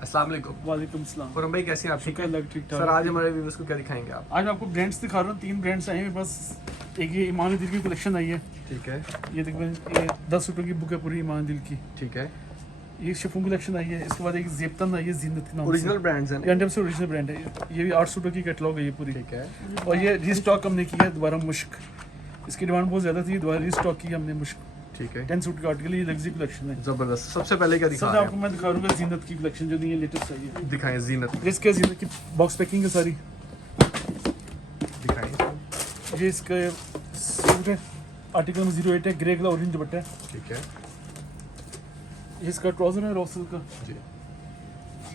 अस्सलाम वालेकुम। वालेकुम सलाम। खुरम भाई कैसे हैं आप? ठीक है ठीक ठाक। सर, आज हमारे व्यूअर्स को क्या दिखाएंगे आप? आज मैं आपको ब्रांड्स दिखा रहा हूँ। 3 ब्रांड्स आए हैं बस। एक ये ईमान दिल की कलेक्शन आई है। ठीक है ये देखो, ये 10 रुपये की बुक है पूरी ईमान दिल की। ठीक है। ये शिफॉन कलेक्शन आई है। इसके बाद एक ज़ेबतन आई है जीनत के नाम से। ओरिजिनल ब्रांड्स हैं। ये से ओरिजिनल ब्रांड है। ये भी 800 रुपये की कैटलॉग है ये पूरी। ठीक है। और ये रीस्टॉक हमने किया है दोबारा मुश्क। इसकी डिमांड बहुत ज़्यादा थी, दोबारा रीस्टॉक की हमने मुश्क। ठीक है। 10 सूट का आर्टिकल, ये लग्जरी कलेक्शन है। जबरदस्त। सबसे पहले क्या दिखा सर रहे आपको मैं दिखा रहा हूँ जीनत की कलेक्शन जो नहीं है, लेटेस्ट आई है। हैं? दिखाएं जीनत। इसके जीनत की बॉक्स पैकिंग है सारी। दिखाएं। ये इसका सूट है, आर्टिकल में 08 है, ग्रे कलर ऑरेंज दुपट्टा है। ठीक है ये इसका ट्राउजर है रॉसल का। जी।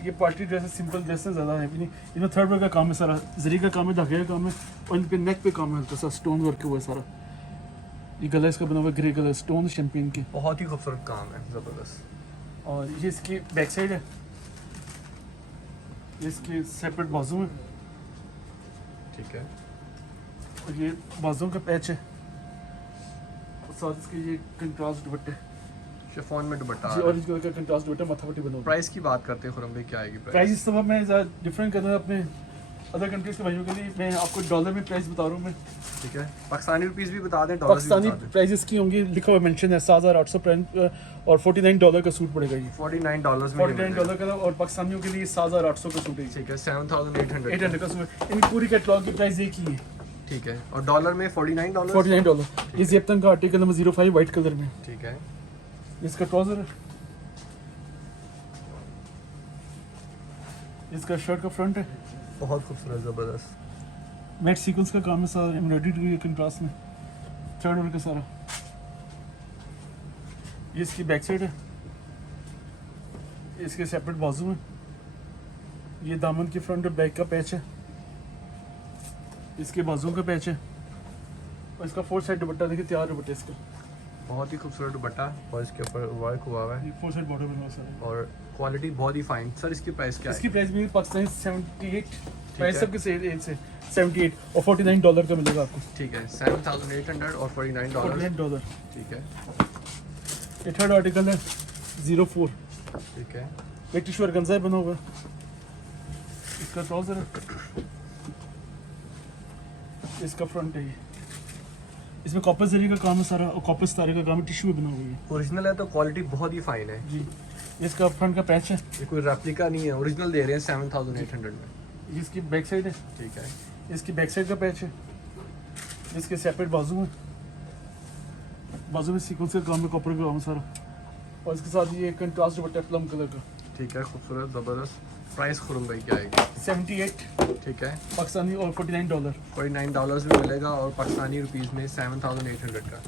ये पार्टी ड्रेस है, सिंपल ड्रेस है, ज़्यादा है भी नहीं। इनमें थर्ड वर्क का काम है सारा, जरी का काम है, धागे का काम है, और इन पे नेक पे काम है, हल्का सा स्टोन वर्क हुआ है सारा। ये गला इसका बना हुआ है ग्रे कलर स्टोन चैंपियन के। बहुत ही खूबसूरत काम है, जबरदस्त। और ये इसकी बैक साइड है, ये इसके सेपरेट बाजू है, ठीक है। और ये बाजुओं का पैच है, और साथ इसके ये कंट्रास्ट दुपट्टे शिफॉन में दुपट्टा। जी, ऑरेंज कलर का कंट्रास्ट दुपट्टा माथा पट्टी बना हुआ है। प्राइस की बात करते हैं खुरम भाई, क्या आएगी प्राइस इस दफ़ा मैं डिफरेंट कर रहा हूँ अपने अदर कंट्रीज के भाइयों के लिए। मैं आपको डॉलर में प्राइस बता रहा हूँ मैं। ठीक है। पाकिस्तानी रुपीस भी बता दें, डॉलर भी पाकिस्तानी बता दें। प्राइसेस की होंगी, लिखा हुआ मेंशन है 7,800 और $49 का सूट पड़ेगा ये। $49 में $49 का, और पाकिस्तानियों के लिए 7,800 का सूट है। ठीक है। 7,800। 800 का सूट। इनकी पूरी कैटलॉग की प्राइस एक ही है, ठीक है। और डॉलर में $49। $49। ये ज़ेबतन का आर्टिकल नंबर 05 वाइट कलर में। ठीक है। इसका ट्राउजर है, इसका शर्ट का फ्रंट है, बहुत खूबसूरत, जबरदस्त। मैट सीक्वेंस का काम है सारा, एम्ब्रॉयडरी हुई है कंट्रास्ट में, थर्ड वर्क का सारा। ये इसकी बैक साइड है, इसके सेपरेट बाजू में, ये दामन के फ्रंट और बैक का पैच है, इसके बाजुओं का पैच है, और इसका 4 साइड दुपट्टा देखिए, तैयार दुपट्टा इसका। बहुत ही खूबसूरत दुपट्टा और इसके ऊपर वर्क हुआ हुआ है, ये 4 साइड बॉर्डर बना हुआ सारा। और क्वालिटी बहुत ही फाइन। सर इसकी प्राइस क्या इसकी है? प्राइस भी पाकिस्तानी 78 प्राइस है। सबके सेल से 78 और $49 का मिलेगा आपको। ठीक है। 7,800 और $49। $49। ठीक है। ये थर्ड आर्टिकल है 04, ठीक है। एक टिश्यू ऑर्गेन्जा बना हुआ है। इसका ट्राउजर है, इसका फ्रंट है ये, इसमें कॉपर जरी का काम है सारा, और कॉपर सितारे का काम है, टिश्यू बना हुआ है ओरिजिनल है तो क्वालिटी बहुत ही फाइन है जी। इसका फ्रंट का पैच है, ये कोई रेप्लिका नहीं है, ओरिजिनल दे रहे हैं 7,800 में। ये इसकी बैक साइड है, ठीक है। इसकी बैक साइड का पैच है, इसके सेपरेट बाजू में, बाजू में सीक्वेंस का काम है, कॉपर का काम है सारा, और इसके साथ ये कंट्रास्ट दुपट्टा है प्लम कलर का। ठीक है। खूबसूरत, ज़बरदस्त। प्राइस खुरम भाई क्या आएगी? 78 ठीक है। पाकिस्तानी और $49। $49 भी मिलेगा, और पाकिस्तानी रुपीस में 7,800 का।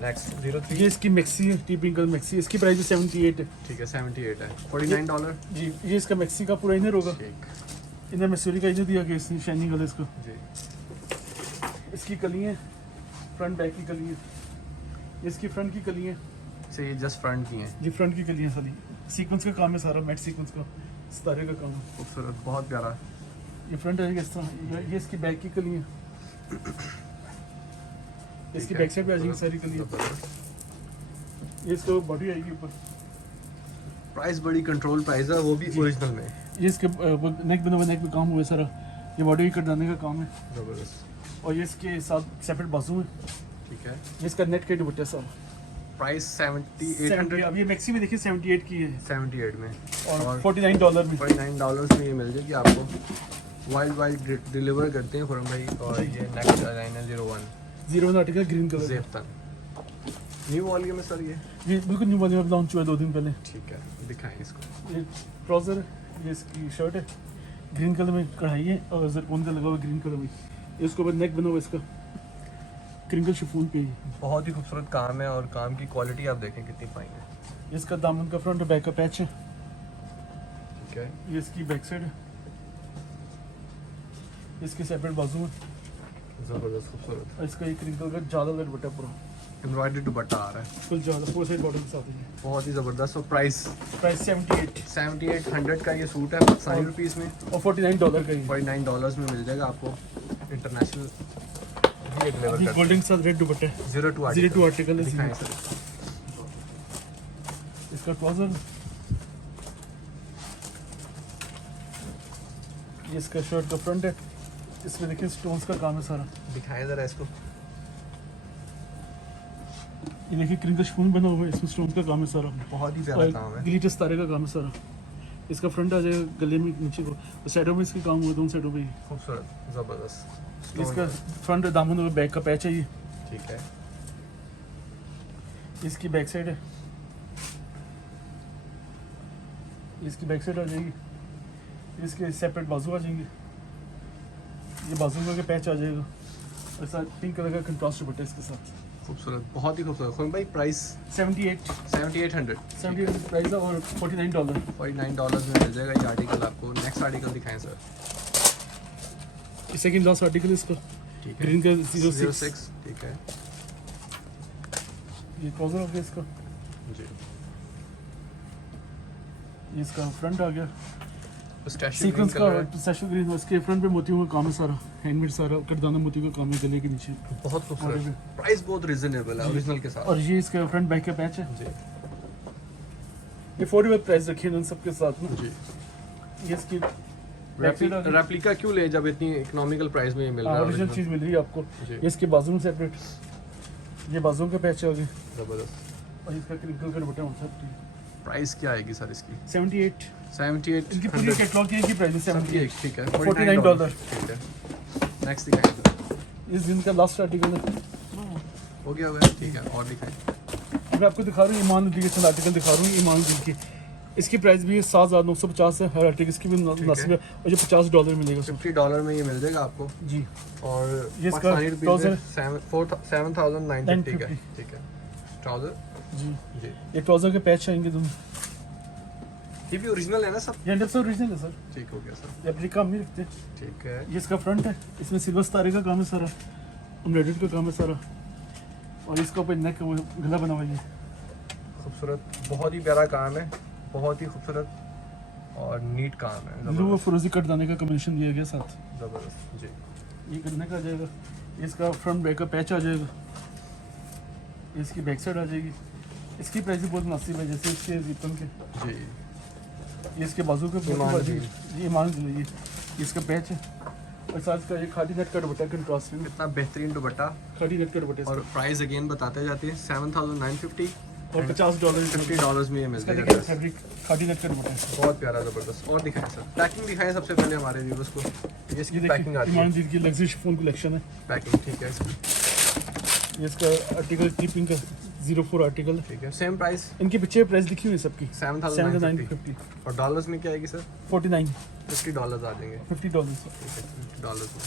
नेक्स्ट 03। ये इसकी मैक्सी है, टी पिंक कलर मैक्सी, इसकी प्राइस है 78 है ठीक है। 78 है। $49। जी। ये इसका मैक्सी का पूरा इनर होगा, ठीक इनर मैसूरी का इनर दिया गया, इसने शाइनिंग कलर इसको। जी। इसकी कली है, फ्रंट बैक की कली है, इसकी फ्रंट की कली है से ये जस्ट फ्रंट की हैं। जी, फ्रंट की कली है सारी, सीक्वेंस का काम है सारा, मैट सीक्वेंस का, सितारे का काम है। खूबसूरत, बहुत प्यारा। ये फ्रंट है इस तरह, ये इसकी बैक की कली है, इसकी है। बैक साइड पे आ जाएगी सारी कली है। जबरदस्त। ये इसका बॉडी आएगी ऊपर, प्राइस बड़ी कंट्रोल प्राइस है, वो भी ओरिजिनल में। ये इसके नेक बना हुआ, नेक पे काम हुआ है सारा, ये बॉडी कट डालने का काम है, जबरदस्त। और ये इसके साथ सेपरेट बाजू है। ठीक है। ये इसका नेट का दुपट्टा सारा। प्राइस 70, 7,800। अब ये मैक्सी में देखिए 78 की है, 78 में, और $49 में। $49 में ये मिल जाएगी आपको। वाइल्ड डिलीवर करते हैं खुरम भाई। और ये नेक्स्ट डिजाइन है 01 0 आर्टिकल ग्रीन कलर। ज़ेबतन न्यू वॉल्यूम में सर ये। ये बिल्कुल न्यू वाले में लॉन्च हुआ है 2 दिन पहले। ठीक है। दिखाएं इसको। ये ट्राउजर है, ये इसकी शर्ट है, ग्रीन कलर में कढ़ाई है, और जरकोन का लगा हुआ ग्रीन कलर में। ये उसके बाद नेक बना हुआ इसका क्रिंकल शिफॉन पे ही। बहुत ही खूबसूरत काम है, और काम की क्वालिटी आप देखें कितनी फाइन है। इसका दामन का फ्रंट और बैक का पैच है। ठीक है। ये इसकी बैक साइड है, इसके सेपरेट बाजू है, ज़बरदस्त खूबसूरत। और इसका एक क्रिंकल का ज़्यादा लट बटा पूरा एम्ब्रॉयडरी दुपट्टा आ रहा है, फुल ज़्यादा 4 साइड बॉर्डर के साथ है। बहुत ही ज़बरदस्त। और प्राइस प्राइस 78 7,800 का ये सूट है पाकिस्तानी रुपीस में, और $49 का ही। $49 में मिल जाएगा आपको। इंटरनेशनल ये डिलीवर ये करते गोल्डन के साथ रेड दुपट्टा है, हैं। 02 02 आर्टिकल है। दिखाएं इसमें। सर। इसका ट्राउजर, ये इसका शर्ट का फ्रंट है, इसमें देखिए स्टोन्स का काम है सारा। दिखाएं ज़रा इसको। ये देखिए क्रिंकल स्पून बना हुआ है, इसमें स्टोन्स का काम है सारा। बहुत ही प्यारा काम है। ग्लिटर तारे का काम है सारा। इसका फ्रंट आ जाएगा गले में नीचे को, तो साइडों में इसके काम हुआ, दोनों साइडों पे। खूबसूरत, ज़बरदस्त। इसका फ्रंट दामन और बैक का पैच है ये। ठीक है। इसकी बैक साइड है, इसकी बैक साइड आ जाएगी। इसके सेपरेट बाजू आ जाएंगे, ये बाजू का पैच आ जाएगा। ऐसा पिंक कलर का कंट्रास्ट दुपट्टा है इसके साथ। खूबसूरत, बहुत ही खूबसूरत। खुरम भाई प्राइस 7800 7800 प्राइस है और $49। $49 में मिल जाएगा ये आर्टिकल आपको। नेक्स्ट आर्टिकल दिखाएं सर। सेकंड लास्ट आर्टिकल इसका ठीक है। ग्रीन का 06। ठीक है ये ट्राउजर हो गया इसका। जी। ये इसका फ्रंट आ गया पिस्ताशियो सीक्वेंस ग्रीन कलर का पिस्ताशियो ग्रीन। उसके फ्रंट पे मोतियों का काम है सारा, हैंडमेड सारा कटदाना मोतियों का काम है गले के नीचे। है। बहुत खूबसूरत। प्राइस बहुत रीजनेबल है ओरिजिनल के साथ। और ये इसका फ्रंट बैक का पैच है। जी ये 40 प्राइस रखे हैं इन सबके साथ ना। जी। ये इसकी बैक साइड आ गई। रेप्लिका क्यों ले जब इतनी इकोनॉमिकल प्राइस में ये मिल रहा है? ओरिजिनल चीज मिल रही है आपको। जी। ये इसके बाजू में सेपरेट, ये बाजू का पैच आ गया। जबरदस्त। और इसका क्रिंकल का दुपट्टा होता है। प्राइस क्या आएगी सर इसकी? 78 78 इनकी पूरी कैटलॉग की एक ही प्राइस है। 78 ठीक है। $49। ठीक है। नेक्स्ट दिखाएं सर। इस दिन का लास्ट आर्टिकल है। हो गया होगा। ठीक है और दिखाएं। मैं आपको दिखा रहा हूँ ईमान उद्दीन के आर्टिकल दिखा रहा हूँ ईमान उद्दीन की। इसकी प्राइस भी है 7,950 है हर आर्टिकल। इसकी भी मुनासिब है और ये $50 मिलेगा उसमें। $50 में ये मिल जाएगा आपको। जी। और ये इसका ट्राउजर 7,950 ठीक है। ठीक है। ट्राउजर जी। जी। ये ट्राउजर के पैच आएंगे दोनों। ये भी ओरिजिनल है ना सब? ये 100% ओरिजिनल है सर। ठीक हो गया सर। ये अपनी काम नहीं रखते। ठीक है। ये इसका फ्रंट है, इसमें सिल्वर सितारे का काम है सारा, एम्ब्रॉयडरी का काम है सारा। और इसका ऊपर नेक गला बना हुआ है। खूबसूरत, बहुत ही प्यारा काम है, बहुत ही खूबसूरत और नीट काम है। ब्लू और फिरोजी कटदाने का कॉम्बिनेशन दिया गया साथ। जबरदस्त जी। ये करने का आ जाएगा। इसका फ्रंट बैक का पैच आ जाएगा। इसकी बैक साइड आ जाएगी। इसकी प्राइस भी बहुत मुनासिब है, जैसे इसके रिपन के। जी। ये इसके बाजू के ईमान ये मान लीजिए इसका पैच है। और साथ का ये खादी नेट का दुपट्टा कंट्रास्ट में। इतना बेहतरीन दुपट्टा खादी नेट का दुपट्टा और प्राइस अगेन बताते जाते हैं 7,950 और $50 $50 में ये मिल इसका जाएगा। देखिए फैब्रिक खादी नेट का दुपट्टा है। बहुत प्यारा ज़बरदस्त। और दिखाएं सर। पैकिंग दिखाएं सबसे पहले हमारे व्यूअर्स को। ये इसकी ये पैकिंग देखिए आती है। ईमान उद्दीन की लग्जरी शिफॉन कलेक्शन है। पैकिंग ठीक है इसकी। ये इसका आर्टिकल टिपिंग का 04 आर्टिकल है। ठीक है। सेम प्राइस इनकी पीछे प्राइस लिखी हुई है सबकी 7,950 $7,950 और डॉलर्स में क्या आएगी सर? 49 $50 आ जाएंगे। $50। ठीक है। $50 में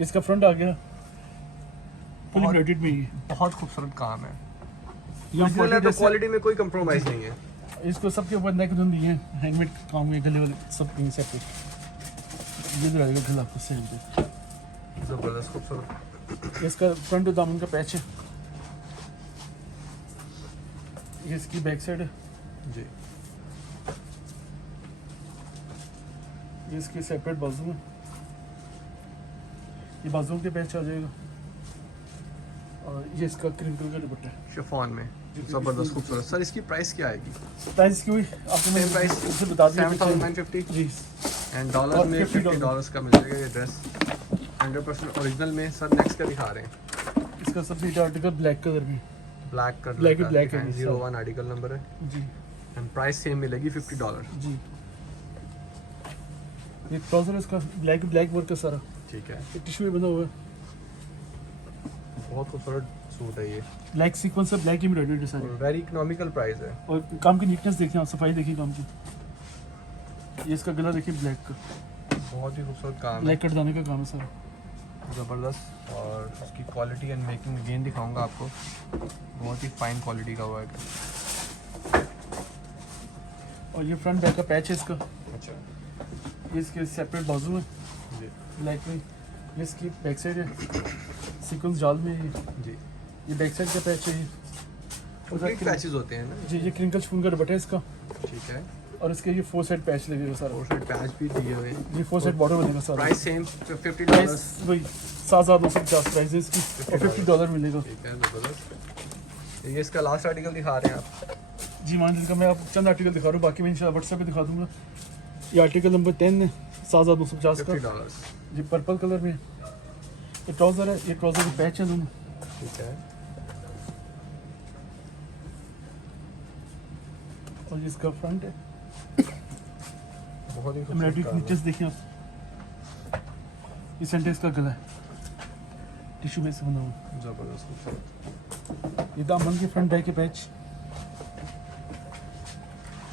इसका फ्रंट आ गया फुल बहुत- एम्ब्रॉयडर्ड में ही। बहुत खूबसूरत काम है। यहाँ ओरिजिनल है तो जैसे- क्वालिटी में कोई कंप्रोमाइज नहीं है। इसको सबके ऊपर नेक धुन दिए हैं, हैंडमेड काम हुए गले वाले सब कहीं सेपरेट। ये भी रहेगा गला आपको सेम पे। ज़बरदस्त खूबसूरत। इसका फ्रंट और दामन का पैच है। ये इसकी बैक साइड है। जी। ये इसके सेपरेट बाजू में, ये बाजू के पैच आ जाएगा। और ये इसका क्रिंकल का दुपट्टा है। शिफॉन में ज़बरदस्त खूबसूरत। सर इसकी प्राइस क्या आएगी? प्राइस की हुई आपको मैं Same price, इससे बता दिया। 7,950 जी। एंड डॉलर और में $50 $50 का मिल जाएगा ये ड्रेस 100% ओरिजिनल में। सर नेक्स्ट क्या दिखा रहे हैं? इसका सबसे आर्टिकल ब्लैक कलर में। ब्लैक कर Black ही black है, 01 आर्टिकल नंबर है जी एंड प्राइस सेम मिलेगी $50। जी। ये ट्राउजर इसका ब्लैक वर्क का सारा, ठीक है। ये टिश्यू में बना हुआ है। बहुत खूबसूरत सूट है ये ब्लैक सीक्वेंस है, ब्लैक एम्ब्रॉयडरी है सारी। और वेरी इकोनॉमिकल प्राइस है। और काम की नीटनेस देखिए आप, सफाई देखिए काम की। ये इसका गला देखिए ब्लैक का, बहुत ही खूबसूरत काम है, ब्लैक कटदाने का काम है सारा। ज़बरदस्त। और उसकी क्वालिटी एंड मेकिंग अगेन दिखाऊंगा आपको, बहुत ही फाइन क्वालिटी का वर्क है। और ये फ्रंट बैक का पैच है इसका। अच्छा ये इसके सेपरेट बाजू है जी ब्लैक में। ये इसकी बैक साइड है, सीक्वेंस जाल में है। जी। ये बैक साइड का पैच है। कंप्लीट पैचेस होते हैं ना? जी। ये क्रिंकल स्पून का दुपट्टा है इसका। ठीक है। और इसके ये 4 साइड पैच लगेगा सारा। और साइड पैच भी दिए हुए हैं। ये 4 साइड बॉर्डर बनेगा सारा। Price same $50। प्राइस वही 7,950 प्राइस है इसकी और $50 मिलेगा। ठीक है। ज़बरदस्त। ये इसका लास्ट आर्टिकल दिखा रहे हैं आप? जी मान लीजिए मैं आपको चंद आर्टिकल दिखा रहा हूँ, बाकी मैं इंशाल्लाह व्हाट्सएप पे दिखा दूंगा। ये आर्टिकल नंबर 10 है, 7,950 का $50। जी, पर्पल कलर में। ये ट्राउज़र है, ये ट्राउज़र के पैच है दोनों। ठीक है। और ये इसका फ्रंट है, बहुत ही एम्ब्रॉयडरी खूबसूरत फीचर्स देखिए आप। ये सेंटर इसका गला है, टिश्यू बेस से बना हुआ। जबरदस्त खूबसूरत। ये दामन के फ्रंट बैक के पैच,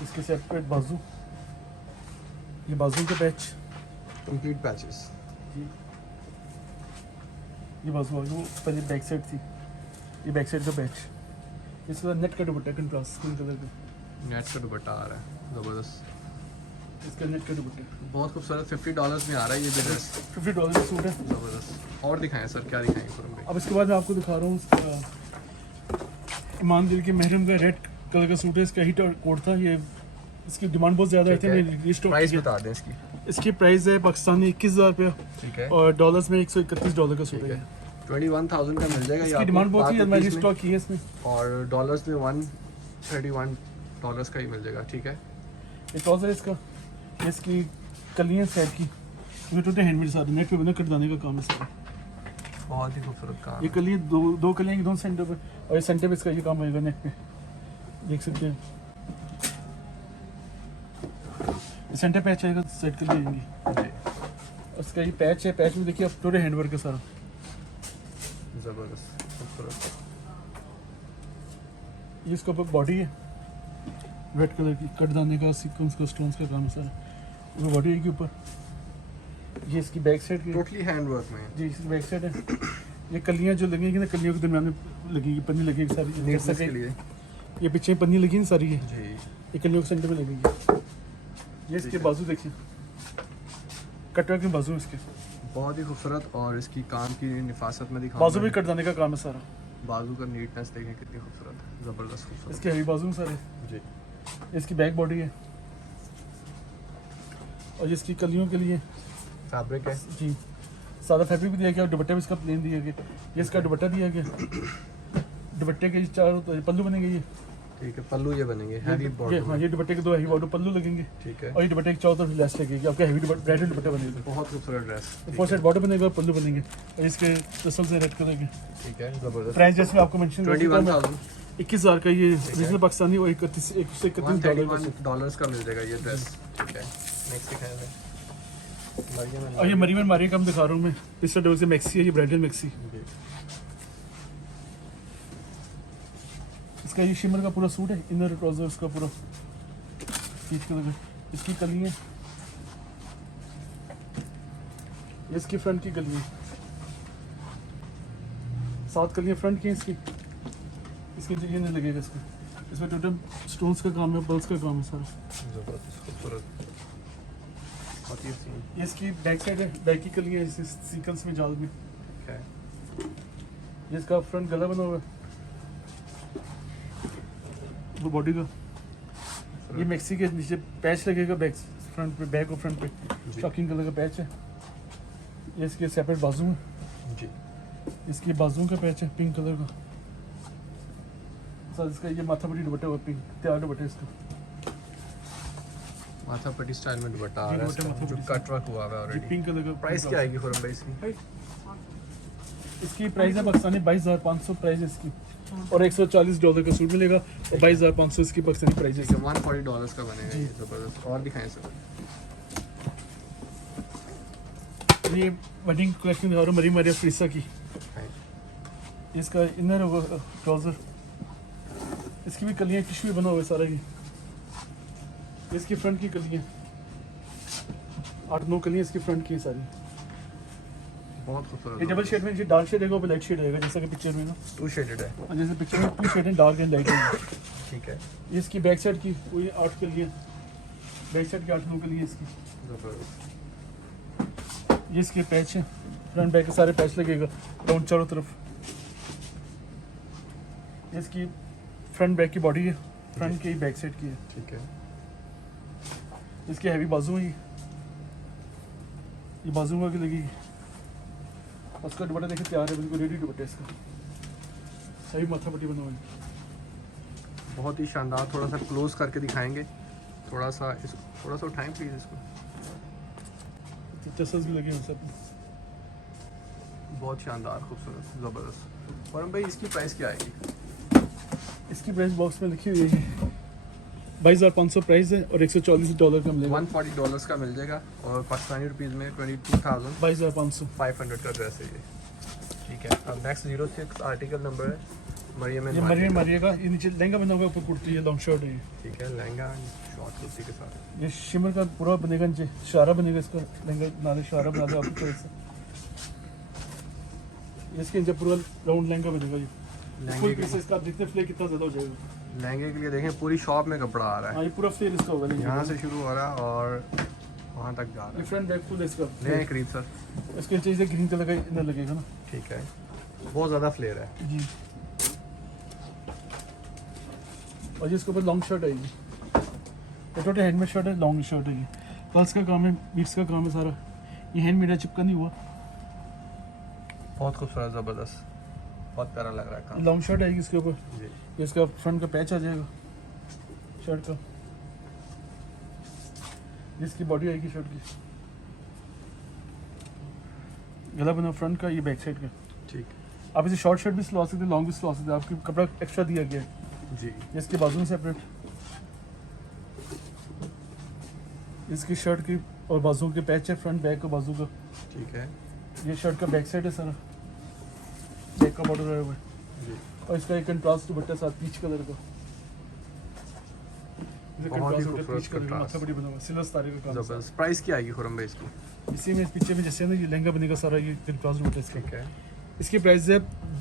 इसके सेपरेट बाजू, ये बाजू के पैच, कंप्लीट पैचेस। ये बाजू आ गई, वो पहले बैक साइड थी, ये बैक साइड का पैच। इसके बाद नेट का दुपट्टा कंट्रास्ट स्किन कलर का, नेट का दुपट्टा आ रहा है, जबरदस्त। इसका नेट का दुपट्टा। बहुत खूबसूरत। $50 में आ रहा है ये भी ड्रेस। $50 का सूट है। जबरदस्त। और दिखाएं सर, क्या दिखाएंगे खुरम भाई? अब इसके बाद मैं आपको दिखा रहा हूँ ईमान दिल के महरम का रेड कलर का सूट है। इसका हिट और कोड था, ये इसकी डिमांड बहुत ज़्यादा ठीक है, है। मैंने रीस्टॉक प्राइस किया। बता दें इसकी। इसकी प्राइस है पाकिस्तानी 21,000 रुपया ठीक है। और डॉलर्स में $131 का सूट ठीक है। है। 21,000 का मिल जाएगा। ये इसकी आपको डिमांड बहुत ही है, पाक मैंने रुपीस में, रीस्टॉक की है इसमें। और डॉलर्स में $131 का ही मिल जाएगा। ठीक है। ये ट्राउज़र है इसका, ये इसकी कलियाँ साइड की, ये टोटे हैंडमेड सारे नेट पे बना कटवाने का काम है सारा। बहुत ही खूबसूरत काम ये है। कलियाँ दो कलियाँ दोनों सेंटर पे, और ये सेंटर पे इसका ये काम होएगा नेक पे, देख सकते हैं। ये सेंटर पैच आएगा, सेट के लिए आएंगी। जी, उसका ये पैच है, पैच में देखिए अब टोटे हैंडवर्क है सारा। जबरदस्त खूबसूरत। ये इसका बॉडी है रेड कलर की, कटदाने का सीक्वेंस का स्टोन्स का काम है सारा। वो बॉडी है के ऊपर, ये इसकी बैक साइड की, टोटली हैंडवर्क में है। जी इसकी बैक साइड है। ये कलियाँ जो लगेंगी ना, कलियों के दरमियान में लगेगी, पन्नी लगेगी सारी, नीटनेस जैसा के कि लिए। ये पीछे पन्नी लगी ना सारी है, जी, ये कलियों के सेंटर में लगेगी। ये इसके ठीक है। बाजू देखिए, कटवर्क के बाजू इसके, बहुत ही खूबसूरत। और इसकी काम की निफासत में दिखाऊंगा। बाजू भी कटदाने का काम है सारा। बाजू का नीटनेस देखें कितनी खूबसूरत है, जबरदस्त खूबसूरत। इसके हैवी बाजू में सारे। जी, इसकी बैक बॉडी है, और ये इसकी कलियों के लिए फैब्रिक है। जी सादा फैब्रिक भी दिया गया और दुपट्टा भी इसका प्लेन दिया गया। ये इसका दुपट्टा दिया गया, दुपट्टे के चारों पल्लू बनेंगे। ये ठीक है। पल्लू ये बनेंगे हैवी ये बॉर्डर हाँ, में। ये दुपट्टे के 2 हैवी बॉर्डर पल्लू लगेंगे, ठीक है। और ये दुपट्टे के चारों तरफ लेस लगेगी, आपका हैवी ब्राइडल दुपट्टा बनेगा। बहुत खूबसूरत ड्रेस। 4 साइड बॉर्डर बनेगा और पल्लू बनेंगे, और इसके टसल्स से रेड कलर के। ठीक है, जबरदस्त। प्राइस जैसे मैं आपको मेंशन कर चुका हूं, 21,000 21,000 का ये ओरिजिनल पाकिस्तानी, और $131 का मिल जाएगा ये ड्रेस। ठीक है। नेक्स्ट दिखाएं सर। और ये मरीवन मारी का हम दिखा रहा हूँ मैं, पिस्ता डबल से मैक्सी है, ये ब्राइडल मैक्सी। जी, इसका ये शिमर का पूरा सूट है, इनर ट्राउजर इसका पूरा पीच कलर का। इसकी कली है, ये इसकी फ्रंट की कली है, 7 कलियाँ फ्रंट की हैं इसकी। इसके ये नहीं लगेगा इसको, इसमें टोटल स्टोन्स का काम है, पल्स का काम है सारा। जबरदस्त खूबसूरत। बहुत ही हसीन। ये इसकी बैक साइड है, बैक की कली है, इस सीक्वेंस में जाल में। ठीक है। ये इसका फ्रंट गला बना हुआ है, वो बॉडी का। ये मैक्सी के नीचे पैच लगेगा, बैक फ्रंट पे, बैक और फ्रंट पे जी। शॉकिंग कलर का पैच है। ये इसके सेपरेट बाजू है, जी, इसके बाजू का पैच है पिंक कलर का। सर इसका ये माथा पट्टी दुपट्टा हुआ पिंक, तैयार दुपट्टा इसका। माथा पट्टी स्टाइल में दुपट्टा आ जी, रहा है दुपट्टा इसका, माथा जो पट्टी कट वर्क हुआ है ये ऑलरेडी। पिंक कलर का। प्राइस क्या आएगी खुरम भाई इसकी? इसकी प्राइस है पाकिस्तानी 22,500 प्राइस है इसकी, और $140 का सूट मिलेगा, और 22,500 इसकी पाकिस्तानी प्राइस है। ठीक है, $140 का बनेगा जी। ये, जबरदस्त। और दिखाएं सर। ये वेडिंग कलेक्शन दिखा रहा हूँ, मरी मारिया फ्रीसा की। इसका इनर होगा ट्राउजर, इसकी भी कलियाँ टिश्यू बना हुआ है सारा। ये इसकी फ्रंट की कलियाँ 8-9 कलियाँ इसकी फ्रंट की हैं सारी। बहुत खूबसूरत। ये डबल शेड में, ये डार्क शेड रहेगा, लाइट शेड रहेगा, जैसा कि पिक्चर में ना, 2 शेडेड है। और जैसे पिक्चर में 2 शेड है, डार्क एंड लाइट है। ठीक है, ये इसकी बैक साइड की वही 8 कलियाँ, बैक साइड की 8-9 कलियाँ इसकी। जबरदस्त। ये इसके पैच है, फ्रंट बैक के सारे पैच लगेगा डाउन चारों तरफ। ये इसकी फ्रंट बैक की बॉडी है, फ्रंट की बैक साइड की है। ठीक है। इसकी हैवी बाजू है, ये बाजू में लगेगी। उसका दुपट्टा देखिए तैयार है, बिल्कुल रेडी दुपट्टा इसका, सही माथा पट्टी बना हुआ है। बहुत ही शानदार। थोड़ा सा क्लोज करके दिखाएंगे थोड़ा सा उठाएं प्लीज़ इसको। चसस भी लगे हुए सब। बहुत शानदार, खूबसूरत, ज़बरदस्त। और भाई इसकी प्राइस क्या आएगी? इसकी प्राइस बॉक्स में लिखी हुई है 22,500 प्राइस है और $140 का मिलेगा। $140 का मिल जाएगा और पाकिस्तानी रुपीज़ में 22,500 22,500 का ड्रेस है ये। ठीक है, अब नेक्स्ट 06 आर्टिकल नंबर है मरियम एंड ये मारिया। मारिया का, ये नीचे लहंगा बना हुआ, ऊपर कुर्ती है, लॉन्ग शर्ट है ये। ठीक है, लहंगा शॉर्ट कुर्ती के साथ। ये शिमर का पूरा बनेगा, नीचे शारा बनेगा इसका, लहंगा नाले शारा बना दो आपकी तरफ से। इसके नीचे पूरा राउंड लहंगा बनेगा ये। लहंगे फुल के पीस इसका, देखते फ्ले कितना ज़्यादा हो जाएगा। लहंगे के लिए देखें पूरी शॉप में कपड़ा आ रहा हाँ है, ये पूरा फ्लेयर इसका होगा लहंगे यहाँ का। से शुरू हो रहा है और वहाँ तक जा रहा है। फ्रंट बैक फुल इसका। ले आए करीब सर। इसके नीचे से ग्रीन कलर का इनर लगेगा ना। ठीक है, बहुत ज़्यादा फ्लेयर है। जी, और ये इसके ऊपर लॉन्ग शर्ट आएगी। ये टोटल हैंडमेड शर्ट है, लॉन्ग शर्ट है ये। पल्स का काम है, बीट्स का काम है सारा। ये हैंडमेड है, चिपका नहीं हुआ। बहुत खूबसूरत, ज़बरदस्त, बहुत प्यारा लग रहा है काम। लॉन्ग शर्ट आएगी इसके ऊपर। जी, ये इसका फ्रंट का पैच आ जाएगा शर्ट का। इसकी बॉडी आएगी शर्ट की। गला बना फ्रंट का, ये बैक साइड का। ठीक, आप इसे शॉर्ट शर्ट भी सिलवा सकते हैं, लॉन्ग भी सिलवा सकते हैं, आपकी कपड़ा एक्स्ट्रा दिया गया है। जी, ये इसके बाजू में सेपरेट, इसकी शर्ट की और बाजू के पैच है, फ्रंट बैक का बाजू का। ठीक है। ये शर्ट का बैक साइड है सारा, बैक का बॉर्डर आया हुआ है। जी, और इसका एक कंट्रास्ट दुपट्टा साथ पीच कलर का। ये बहुत ही कंट्रास्ट दुपट्टा खूबसूरत पीच कलर का, कंट्रास्ट। माथा बड़ी बना हुआ, सिल्वर सितारे का काम है ज़बरदस्त। प्राइस क्या आएगी खुरम भाई इसकी? सारा। इसी में पीछे में जैसे ना ये लहंगा बनेगा सारा, ये कंट्रास्ट दुपट्टा इसका। ठीक है, इसकी प्राइस है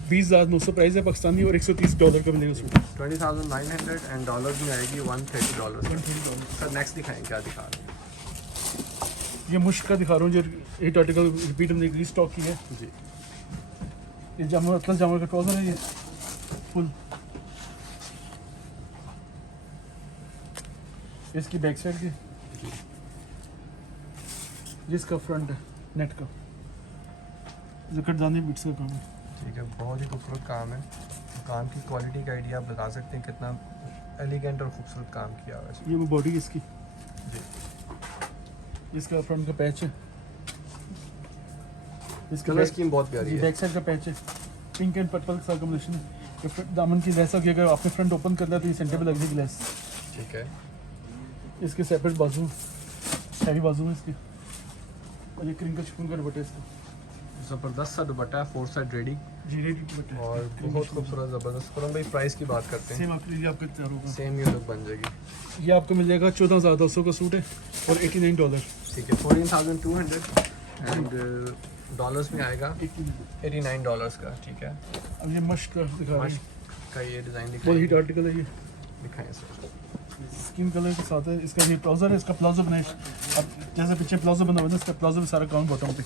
20,900 प्राइस है पाकिस्तानी, और $130 का मिलेगा सूट। 20,900 एंड डॉलर्स में आएगी $130। $130। सर नेक्स्ट दिखाएं, क्या दिखा रहे हैं? ये मुश्क का दिखा रहा हूँ, जो 8 आर्टिकल रिपीट हमने रीस्टॉक की है। जी, ये जामर, अतलस जामर का ट्राउजर है ये फुल। इसकी बैक साइड की, जी, जिसका फ्रंट है नेट का, जकरदानी बीट्स का काम है। ठीक है, बहुत ही खूबसूरत काम है। काम की क्वालिटी का आइडिया आप लगा सकते हैं, कितना एलिगेंट और खूबसूरत काम किया हुआ है। ये बॉडी इसकी, जी, इसका फ्रंट का पैच है, इसका कलर स्कीम बहुत प्यारी है। बैक साइड का पैच है, पिंक एंड पर्पल का कॉम्बिनेशन है। ये दामन की लेस की, अगर आपने फ्रंट ओपन करना है तो ये सेंटर पे लग जाएगी लेस। ठीक है, इसके सेपरेट बाजू, हैवी बाजू है इसकी, और ये क्रिंकल शिफॉन का दुपट्टा है इसका। ज़बरदस्त सा दुपट्टा है, 4 साइड रेडी जी रेडी दुपट्टा है और बहुत खूबसूरत, ज़बरदस्त। खुरम भाई प्राइस की बात करते हैं। सेम आपके लिए आपका तैयार होगा। सेम ये लुक बन जाएगी। ये आपको मिल जाएगा 14,200 का सूट है और $89। ठीक है, 14,200 एंड डॉलर्स में आएगा $89 का। ठीक है, अब ये मश्क का दिखा रहे हैं, मश्क का ये डिज़ाइन बहुत हिट दिखाएं, आर्टिकल है ये, दिखाएं सर। स्किन कलर के साथ है। इसका ये ट्राउजर है, इसका प्लाजो बनाए, अब जैसे पीछे प्लाजो बना हुआ है ना, इसका प्लाजो में सारा काम बॉटम पे।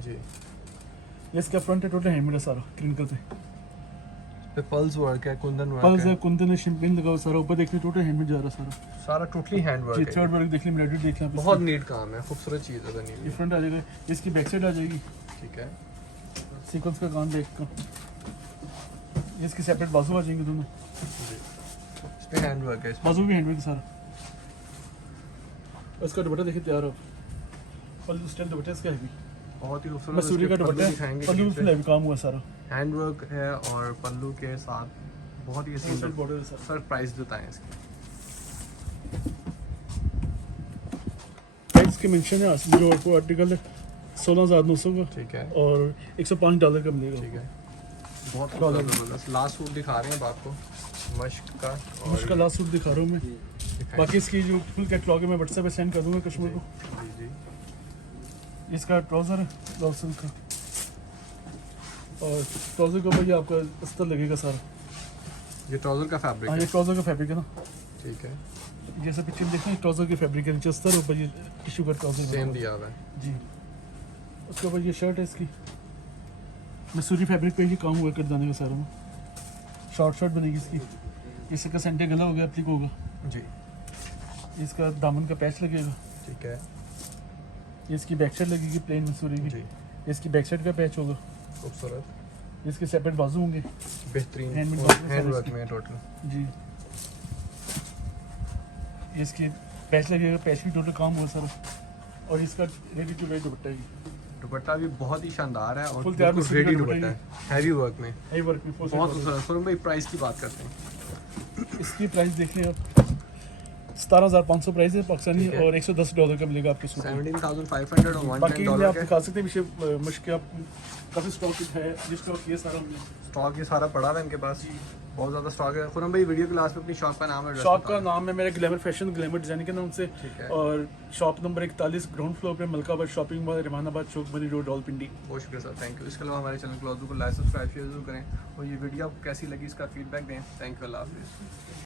जी, ये इसका फ्रंट है, टोटल हैंडमेड है सारा, क्रिंकल पे। पे पल्स वर्क है, कुंदन वर्क पल्स है, है, कुंदन है, शिम्पिन लगा हुआ सारा, ऊपर देखने टोटल हैंडमेड जा रहा है सारा। सारा टोटली हैंड जी वर्क है। थर्ड वर्क देख लें, एम्ब्रॉयडरी देख लें आप बहुत इसकी। नीट काम है, खूबसूरत चीज़ है बनी ये हुई। फ्रंट आ जाएगा, इसकी बैक साइड आ जाएगी, ठीक है, सीक्वेंस का काम देख का। ये इसकी सेपरेट बाजू आ जाएंगे दोनों, जी, इस पे हैंड वर्क है, इस पे। बाजू भी हैंडमेड सारा। और इसका दुपट्टा देखिए तैयार हो, पल्लू स्टाइल दुपट्टा इसका है भी, बहुत ही खूबसूरत। मसूरी का इसके दुपट्टा पल्लू है, दिखाएंगे पल्लू करीब से। फुल हैवी काम हुआ सारा, हैंड वर्क है और पल्लू के साथ बहुत ही साइड सिंपल। बॉर्डर है सारा। सर प्राइस बताएं इसकी। प्राइस की मेंशन है, जो आपको आर्टिकल है 16,900 का ठीक है, और $105 का मिलेगा। ठीक है, बहुत डॉलर। ज़बरदस्त। लास्ट सूट दिखा रहे हैं आपको मश्क का, मुझका और लास्ट सूट दिखा रहा हूँ मैं। दिखाएं। बाकी इसकी जो फुल कैटलॉग है मैं व्हाट्सएप पे सेंड कर दूंगा कस्टमर को। जी, जी, इसका ट्राउज़र है लॉन्ग सिल्क का, और ट्राउज़र के ऊपर ये आपका अस्तर लगेगा सारा। ये ट्राउज़र का फैब्रिक हाँ है। ये ट्राउज़र का फैब्रिक है ना, ठीक है, जैसे पीछे में देखते हैं ट्राउज़र के फैब्रिक है, नीचे अस्तर, ऊपर ये टिश्यू का ट्राउज़र सेम दिया हुआ है। जी। उसके ऊपर ये शर्ट है इसकी, मसूरी फैब्रिक पे ये काम हुआ कर जाने का सारा में, शॉर्ट शर्ट बनेगी इसकी। इसका सेंटर गला हो गया, एप्लिक होगा। जी, इसका दामन का पैच लगेगा, ठीक है, ये इसकी बैक साइड लगेगी प्लेन मसूरी की, जी, इसकी बैक साइड का पैच होगा, खूबसूरत, इसके सेपरेट बाजू होंगे। बेहतरीन Handmade बाजू है हैंड सारा वर्क इसकी। में टोटल। जी, ये इसकी पैच लगेगा, पैच भी टोटल काम हुआ सारा। और इसका रेडी टू वेयर दुपट्टा है, दुपट्टा भी बहुत ही शानदार है और Full तैयार बिल्कुल मिस्त्री का रेडी दुपट्टा दुपट्टा है, हैवी वर्क में, यही वर्क में full बहुत set खूबसूरत। फुरम भाई प्राइस की बात करते हैं। इसकी प्राइस देख लें आप, 17,500 प्राइस है पाकिस्तानी, ठीक है। और $110 का मिलेगा आपके सूट में। 17,500 और बाकी मैं $110 आप के दिखा सकते हैं पीछे मुश्किल, आप काफ़ी स्टॉक है, जिस स्टॉक ये सारा हमने स्टॉक ये सारा पड़ा है इनके पास, बहुत ज़्यादा स्टॉक है। खुरम भाई वीडियो के लास्ट में अपनी शॉप का नाम है, शॉप का नाम है मेरा ग्लैमर फैशन, ग्लैमर डिजाइनिंग के नाम से। ठीक है। और शॉप नंबर 41 ग्राउंड फ्लोर पे मलकाबाद शॉपिंग मॉल, रहमानाबाद चौक बनी रोड, रावलपिंडी। बहुत शुक्रिया सर, थैंक यू। इसके अलावा हमारे चैनल को लाइक सब्सक्राइब शेयर जरूर करें और ये वीडियो आपको कैसी लगी इसका फीडबैक दें। थैंक यू, अल्लाह हाफिज़।